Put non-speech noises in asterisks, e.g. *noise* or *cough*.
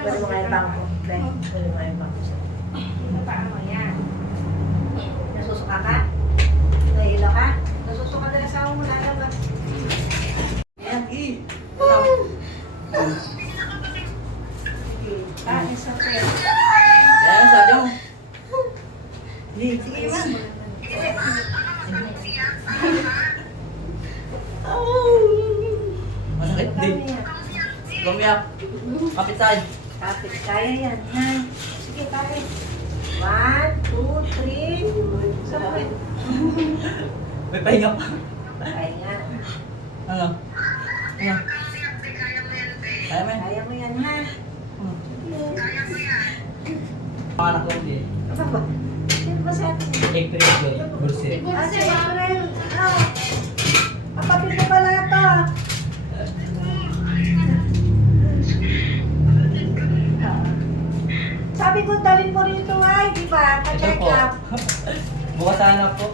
Pwede mo yung bangko. Pwede mo yung bangko sa'yo. Ito pa mo yan. Nasusuka ka? Nahilo ka? Nasusuka na sa mo lalabas. Ayan, i. Ah, isa pa yan. Ayan, sabi mo. Sige naman. Masakit Kaya din. yan. Lumiyak. Kapit sa'yo. Kapit, kaya yan. Ha? Sige, kaya. One, two, three. Sabay. *laughs* May pahinga pa. Kaya yan. Ano? Ano? Kaya mo yan? Kaya mo yan, ha? Hmm. Sige. Panganak ko hindi. Ano ba? Sino ba sa atin? April Joy. Bursi. Ah, Sabi ko, dalhin mo rito ay, di ba? Ito Pa-check po. up. *laughs* Bukas sana po.